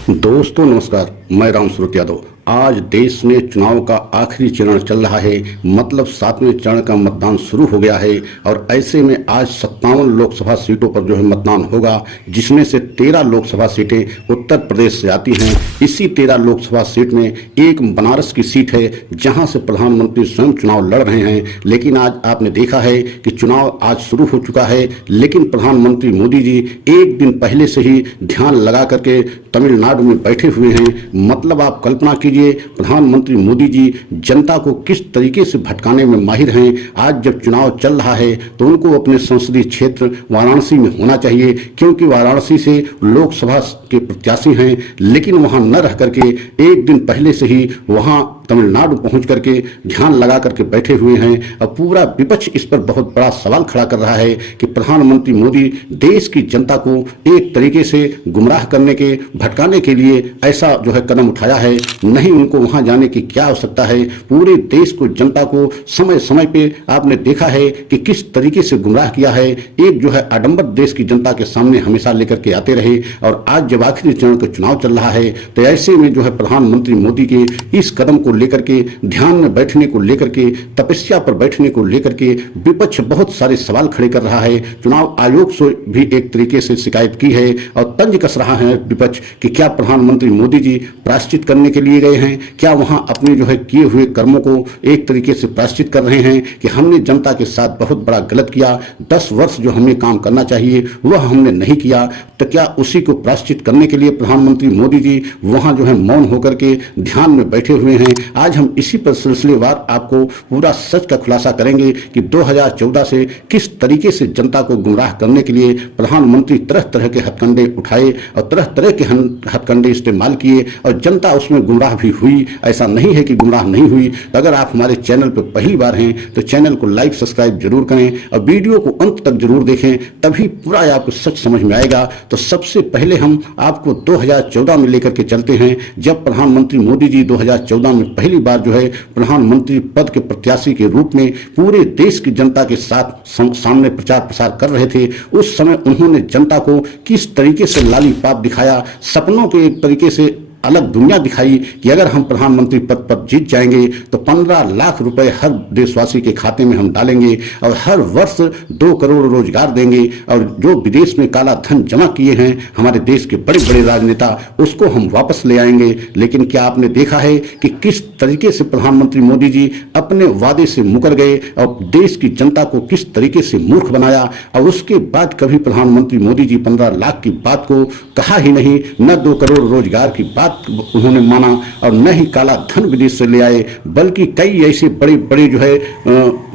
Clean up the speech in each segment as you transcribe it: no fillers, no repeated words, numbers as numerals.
दोस्तों नमस्कार, मैं राम सूरत यादव। आज देश में चुनाव का आखिरी चरण चल रहा है, मतलब 7वें चरण का मतदान शुरू हो गया है और ऐसे में आज 57 लोकसभा सीटों पर जो है मतदान होगा, जिसमें से 13 लोकसभा सीटें उत्तर प्रदेश से आती हैं। इसी 13 लोकसभा सीट में एक बनारस की सीट है, जहां से प्रधानमंत्री स्वयं चुनाव लड़ रहे हैं। लेकिन आज आपने देखा है कि चुनाव आज शुरू हो चुका है, लेकिन प्रधानमंत्री मोदी जी एक दिन पहले से ही ध्यान लगा करके तमिलनाडु में बैठे हुए हैं। मतलब आप कल्पना कीजिए, प्रधानमंत्री मोदी जी जनता को किस तरीके से भटकाने में माहिर हैं। आज जब चुनाव चल रहा है तो उनको अपने संसदीय क्षेत्र वाराणसी में होना चाहिए, क्योंकि वाराणसी से लोकसभा के प्रत्याशी हैं, लेकिन वहां न रह करके एक दिन पहले से ही वहां तमिलनाडु पहुंच करके ध्यान लगा करके बैठे हुए हैं। और पूरा विपक्ष इस पर बहुत बड़ा सवाल खड़ा कर रहा है कि प्रधानमंत्री मोदी देश की जनता को एक तरीके से गुमराह करने के, भटकाने के लिए ऐसा जो है कदम उठाया है। नहीं, उनको वहां जाने की क्या आवश्यकता है। पूरे देश को, जनता को समय समय पे आपने देखा है कि किस तरीके से गुमराह किया है। एक जो है आडंबर देश की जनता के सामने हमेशा लेकर के आते रहे, और आज जब आखिरी चरण का चुनाव चल रहा है तो ऐसे में जो है प्रधानमंत्री मोदी के इस कदम को लेकर के, ध्यान में बैठने को लेकर के, तपस्या पर बैठने को लेकर के विपक्ष बहुत सारे सवाल खड़े कर रहा है। चुनाव आयोग से भी एक तरीके से शिकायत की है और तंज कस रहा है विपक्ष कि क्या प्रधानमंत्री मोदी जी प्रायश्चित करने के लिए गए हैं, क्या वहां अपने जो है किए हुए कर्मों को एक तरीके से प्रायश्चित कर रहे हैं कि हमने जनता के साथ बहुत बड़ा गलत किया, 10 वर्ष जो हमें काम करना चाहिए वह हमने नहीं किया, तो क्या उसी को प्रायश्चित करने के लिए प्रधानमंत्री मोदी जी वहां जो है मौन होकर के ध्यान में बैठे हुए हैं। आज हम इसी पर सिलसिलेवार आपको पूरा सच का खुलासा करेंगे कि 2014 से किस तरीके से जनता को गुमराह करने के लिए प्रधानमंत्री तरह तरह के हथकंडे उठाए और तरह तरह के हथकंडे इस्तेमाल किए और जनता उसमें गुमराह भी हुई। ऐसा नहीं है कि गुमराह नहीं हुई। तो अगर आप हमारे चैनल पर पहली बार हैं तो चैनल को लाइक सब्सक्राइब जरूर करें और वीडियो को अंत तक जरूर देखें, तभी पूरा आपको सच समझ में आएगा। तो सबसे पहले हम आपको 2014 में लेकर के चलते हैं, जब प्रधानमंत्री मोदी जी 2014 में पहली बार जो है प्रधानमंत्री पद के प्रत्याशी के रूप में पूरे देश की जनता के साथ सामने प्रचार प्रसार कर रहे थे। उस समय उन्होंने जनता को किस तरीके से लालीपाप दिखाया, सपनों के एक तरीके से अलग दुनिया दिखाई कि अगर हम प्रधानमंत्री पद पर जीत जाएंगे तो 15 लाख रुपए हर देशवासी के खाते में हम डालेंगे और हर वर्ष 2 करोड़ रोजगार देंगे, और जो विदेश में काला धन जमा किए हैं हमारे देश के बड़े बड़े राजनेता, उसको हम वापस ले आएंगे। लेकिन क्या आपने देखा है कि किस तरीके से प्रधानमंत्री मोदी जी अपने वादे से मुकर गए और देश की जनता को किस तरीके से मूर्ख बनाया। और उसके बाद कभी प्रधानमंत्री मोदी जी 15 लाख की बात को कहा ही नहीं, न 2 करोड़ रोजगार की बात उन्होंने माना और न ही काला धन विदेश से ले आए, बल्कि कई ऐसे बड़े बड़े जो है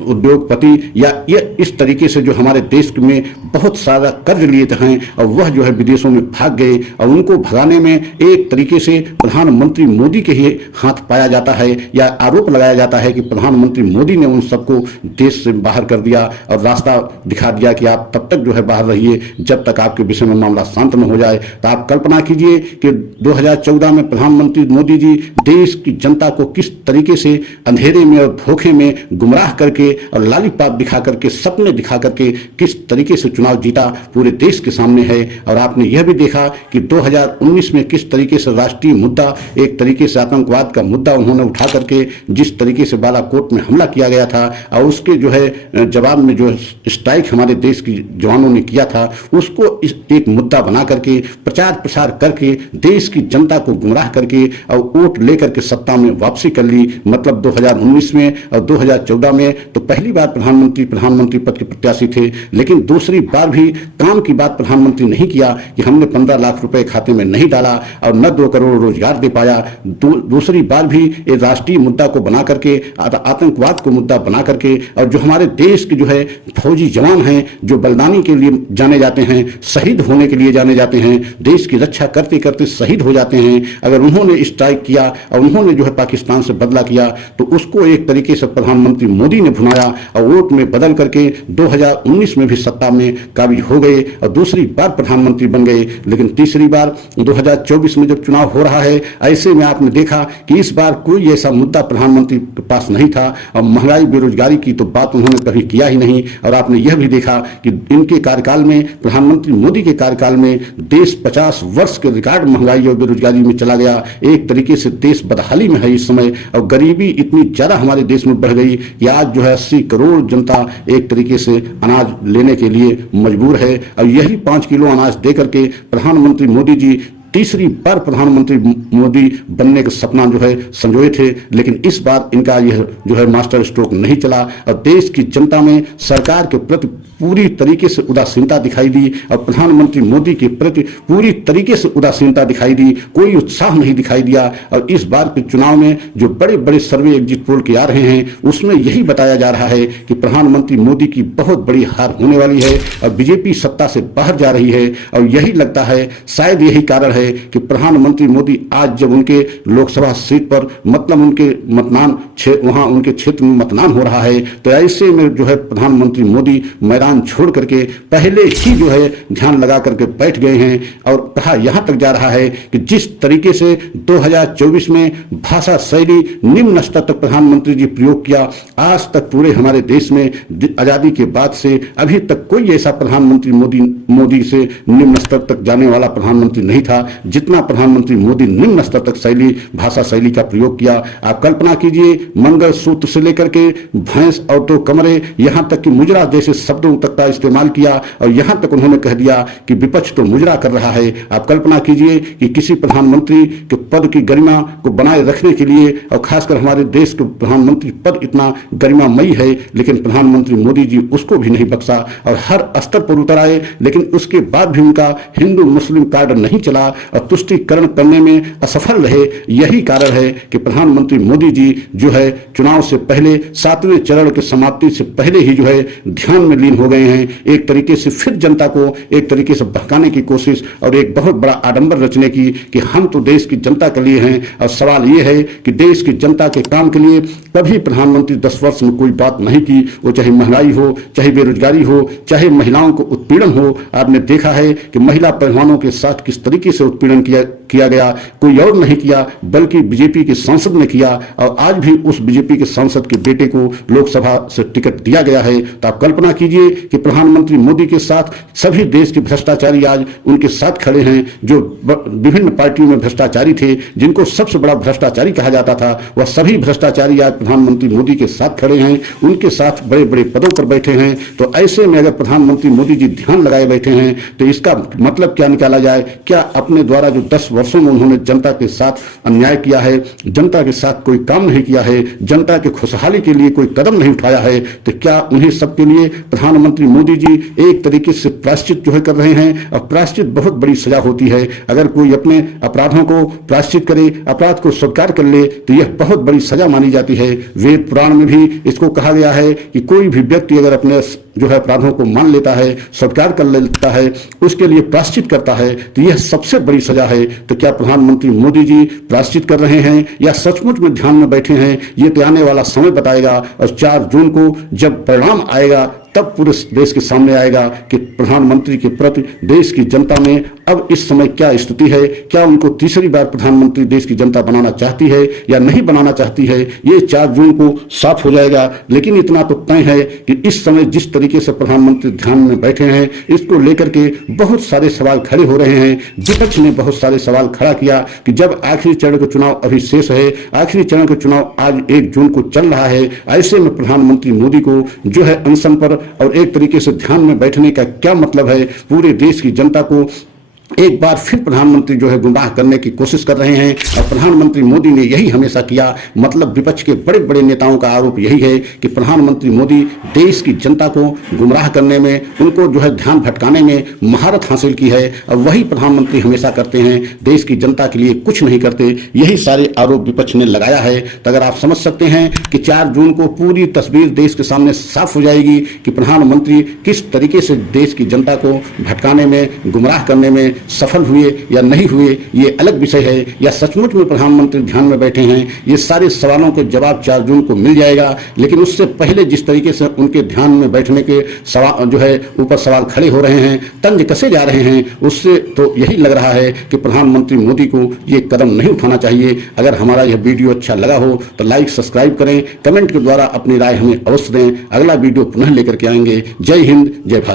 उद्योगपति या ये इस तरीके से जो हमारे देश में बहुत सारा कर्ज लिए हैं और वह जो है विदेशों में भाग गए, और उनको भगाने में एक तरीके से प्रधानमंत्री मोदी के ही हाथ पाया जाता है या आरोप लगाया जाता है कि प्रधानमंत्री मोदी ने उन सबको देश से बाहर कर दिया और रास्ता दिखा दिया कि आप तब तक जो है बाहर रहिए जब तक आपके विषय में मामला शांत न हो जाए। तो आप कल्पना कीजिए कि 2014 में प्रधानमंत्री मोदी जी देश की जनता को किस तरीके से अंधेरे में और धोखे में गुमराह करके और लालीपाप दिखा करके, सपने दिखा करके किस तरीके से चुनाव जीता पूरे देश के सामने है। और आपने यह भी देखा कि 2019 में किस तरीके से राष्ट्रीय मुद्दा, एक तरीके से आतंकवाद का मुद्दा उन्होंने उठा करके जिस तरीके से बालाकोट में हमला किया गया था और उसके जो है जवाब में जो स्ट्राइक हमारे देश की जवानों ने किया था, उसको एक मुद्दा बना करके प्रचार प्रसार करके देश की जनता को गुमराह करके और वोट लेकर के सत्ता में वापसी कर ली। मतलब 2019 में और 2014 में तो पहली बार प्रधानमंत्री पद के प्रत्याशी थे, लेकिन दूसरी बार भी काम की बात प्रधानमंत्री नहीं किया कि हमने 15 लाख रुपए खाते में नहीं डाला और न 2 करोड़ रोजगार दे पाया। दूसरी बार भी ये राष्ट्रीय मुद्दा को बना करके, आतंकवाद को मुद्दा बना करके, और जो हमारे देश के जो है फौजी जवान हैं जो बलिदानी के लिए जाने जाते हैं, शहीद होने के लिए जाने जाते हैं, देश की रक्षा करते करते शहीद हो जाते हैं, अगर उन्होंने स्ट्राइक किया और उन्होंने जो है पाकिस्तान से बदला किया तो उसको एक तरीके से प्रधानमंत्री मोदी ने भुनाया और वोट में बदल करके 2019 में भी सत्ता में काबिज हो गए और दूसरी बार प्रधानमंत्री बन गए। लेकिन तीसरी बार 2024 में जब चुनाव हो रहा है, ऐसे में आपने देखा कि इस बार कोई ऐसा मुद्दा प्रधानमंत्री के पास नहीं था और महंगाई बेरोजगारी की तो बात उन्होंने कभी किया ही नहीं। और आपने यह भी देखा कि इनके कार्यकाल में, प्रधानमंत्री मोदी के कार्यकाल में देश 50 वर्ष के रिकॉर्ड महंगाई और बेरोजगारी में चला गया। एक तरीके से देश बदहाली में है इस समय और गरीबी इतनी ज्यादा हमारे देश में बढ़ गई कि आज जो है 80 करोड़ जनता एक तरीके से अनाज लेने के लिए मजबूर है। और यही 5 किलो अनाज देकर के प्रधानमंत्री मोदी जी तीसरी बार प्रधानमंत्री मोदी बनने का सपना जो है संजोए थे। लेकिन इस बार इनका यह जो है मास्टर स्ट्रोक नहीं चला और देश की जनता में सरकार के प्रति पूरी तरीके से उदासीनता दिखाई दी और प्रधानमंत्री मोदी के प्रति पूरी तरीके से उदासीनता दिखाई दी, कोई उत्साह नहीं दिखाई दिया। और इस बार के चुनाव में जो बड़े बड़े सर्वे एग्जिट पोल के आ रहे हैं उसमें यही बताया जा रहा है कि प्रधानमंत्री मोदी की बहुत बड़ी हार होने वाली है और बीजेपी सत्ता से बाहर जा रही है। और यही लगता है, शायद यही कारण है कि प्रधानमंत्री मोदी आज जब उनके लोकसभा सीट पर मतलब उनके मतदान वहां उनके क्षेत्र में मतदान हो रहा है, तो ऐसे में जो है प्रधानमंत्री मोदी मैदान छोड़ करके पहले ही जो है ध्यान लगा करके बैठ गए हैं। और कहा यहां तक जा रहा है कि जिस तरीके से 2024 में भाषा शैली निम्न स्तर तक प्रधानमंत्री जी प्रयोग किया, आज तक पूरे हमारे देश में आजादी के बाद से अभी तक कोई ऐसा प्रधानमंत्री मोदी से निम्न स्तर तक जाने वाला प्रधानमंत्री नहीं था जितना प्रधानमंत्री मोदी निम्न स्तर तक भाषा शैली का प्रयोग किया। आप कल्पना कीजिए, मंगलसूत्र से लेकर के भैंस और तो कमरे, यहां तक कि मुजरा जैसे शब्दों तक का इस्तेमाल किया और यहां तक उन्होंने कह दिया कि विपक्ष तो मुजरा कर रहा है। आप कल्पना कीजिए कि किसी प्रधानमंत्री के पद की गरिमा को बनाए रखने के लिए और खासकर हमारे देश के प्रधानमंत्री पद इतना गरिमामयी है, लेकिन प्रधानमंत्री मोदी जी उसको भी नहीं बख्शा और हर स्तर पर उतर आए। लेकिन उसके बाद भी उनका हिंदू मुस्लिम कार्ड नहीं चला और तुष्टीकरण करने में असफल रहे। यही कारण है कि प्रधानमंत्री मोदी जी जो है चुनाव से पहले 7वें चरण की समाप्ति से पहले ही जो है ध्यान में लीन हो गए हैं। एक तरीके से फिर जनता को एक तरीके से बहकाने की कोशिश और एक बहुत बड़ा आडंबर रचने की कि हम तो देश की जनता के लिए हैं। और सवाल यह है कि देश की जनता के काम के लिए कभी प्रधानमंत्री 10 वर्ष में कोई बात नहीं की, वो चाहे महंगाई हो, चाहे बेरोजगारी हो, चाहे महिलाओं को उत्पीड़न हो। आपने देखा है कि महिला पहलवानों के साथ किस तरीके से उत्पीड़न किया गया, कोई और नहीं किया बल्कि बीजेपी के सांसद ने किया और आज भी उस बीजेपी के सांसद के बेटे को लोकसभा से टिकट दिया गया है। तो आप कल्पना कीजिए कि प्रधानमंत्री मोदी के साथ सभी देश के भ्रष्टाचारी आज उनके साथ खड़े हैं। जो विभिन्न पार्टियों में भ्रष्टाचारी थे, जिनको सबसे बड़ा भ्रष्टाचारी कहा जाता था, वह सभी भ्रष्टाचारी आज प्रधानमंत्री मोदी के साथ खड़े हैं, उनके साथ बड़े बड़े पदों पर बैठे हैं। तो ऐसे में अगर प्रधानमंत्री मोदी जी ध्यान लगाए बैठे हैं तो इसका मतलब क्या निकाला जाए? क्या अपने द्वारा जो 10 वर्षों में उन्होंने जनता के साथ अन्याय किया है, जनता के साथ कोई काम नहीं किया है, जनता के खुशहाली के लिए कोई कदम नहीं उठाया है, तो क्या उन्हें सबके लिए प्रधानमंत्री मोदी जी एक तरीके से प्रायश्चित जो है कर रहे हैं? और प्रायश्चित बहुत बड़ी सजा होती है। अगर कोई अपने अपराधों को प्रायश्चित करे, अपराध को स्वीकार कर ले, तो यह बहुत बड़ी सजा मानी जाती है। वेद पुराण में भी इसको कहा गया है कि कोई भी व्यक्ति अगर अपने जो है अपराधों को मान लेता है, स्वीकार कर लेता है, उसके लिए प्रायश्चित करता है, तो यह सबसे बड़ी सजा है। तो क्या प्रधानमंत्री मोदी जी प्रायश्चित कर रहे हैं या सचमुच में ध्यान में बैठे हैं? ये तो आने वाला समय बताएगा। और 4 जून को जब परिणाम आएगा तब पूरे देश के सामने आएगा कि प्रधानमंत्री के प्रति देश की जनता में अब इस समय क्या स्थिति है। क्या उनको तीसरी बार प्रधानमंत्री देश की जनता बनाना चाहती है या नहीं बनाना चाहती है, ये 4 जून को साफ हो जाएगा। लेकिन इतना तो तय है कि इस समय जिस तरीके से प्रधानमंत्री ध्यान में बैठे हैं, इसको लेकर के बहुत सारे सवाल खड़े हो रहे हैं। विपक्ष ने बहुत सारे सवाल खड़ा किया कि जब आखिरी चरण का चुनाव अभी शेष है, आखिरी चरण का चुनाव आज 1 जून को चल रहा है, ऐसे में प्रधानमंत्री मोदी को जो है अनशन पर और एक तरीके से ध्यान में बैठने का क्या मतलब है? पूरे देश की जनता को एक बार फिर प्रधानमंत्री जो है गुमराह करने की कोशिश कर रहे हैं। और प्रधानमंत्री मोदी ने यही हमेशा किया। मतलब विपक्ष के बड़े बड़े नेताओं का आरोप यही है कि प्रधानमंत्री मोदी देश की जनता को गुमराह करने में, उनको जो है ध्यान भटकाने में महारत हासिल की है। और वही प्रधानमंत्री हमेशा करते हैं, देश की जनता के लिए कुछ नहीं करते। यही सारे आरोप विपक्ष ने लगाया है। तो अगर आप समझ सकते हैं कि 4 जून को पूरी तस्वीर देश के सामने साफ हो जाएगी कि प्रधानमंत्री किस तरीके से देश की जनता को भटकाने में, गुमराह करने में सफल हुए या नहीं हुए ये अलग विषय है, या सचमुच में प्रधानमंत्री ध्यान में बैठे हैं, ये सारे सवालों के जवाब 4 जून को मिल जाएगा। लेकिन उससे पहले जिस तरीके से उनके ध्यान में बैठने के सवाल जो है ऊपर सवाल खड़े हो रहे हैं, तंज कसे जा रहे हैं, उससे तो यही लग रहा है कि प्रधानमंत्री मोदी को ये कदम नहीं उठाना चाहिए। अगर हमारा यह वीडियो अच्छा लगा हो तो लाइक सब्सक्राइब करें, कमेंट के द्वारा अपनी राय हमें अवश्य दें। अगला वीडियो पुनः लेकर के आएंगे। जय हिंद, जय भारत।